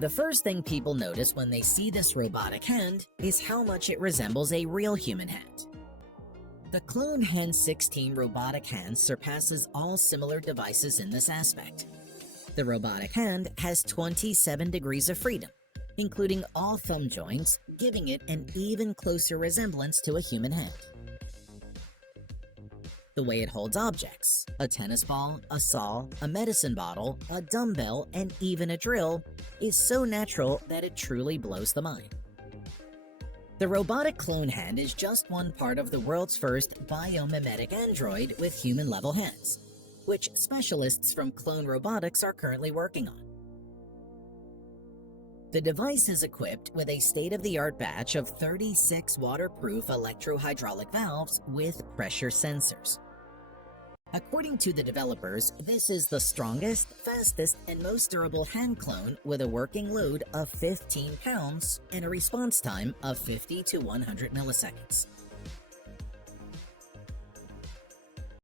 The first thing people notice when they see this robotic hand is how much it resembles a real human hand. The Clone Hand-XVI robotic hand surpasses all similar devices in this aspect. The robotic hand has 27 degrees of freedom, including all thumb joints, giving it an even closer resemblance to a human hand. The way it holds objects, a tennis ball, a saw, a medicine bottle, a dumbbell, and even a drill, is so natural that it truly blows the mind. The robotic clone hand is just one part of the world's first biomimetic android with human-level hands, which specialists from Clone Robotics are currently working on. The device is equipped with a state-of-the-art batch of 36 waterproof electro-hydraulic valves with pressure sensors. According to the developers, this is the strongest, fastest, and most durable hand clone with a working load of 15 pounds and a response time of 50 to 100 milliseconds.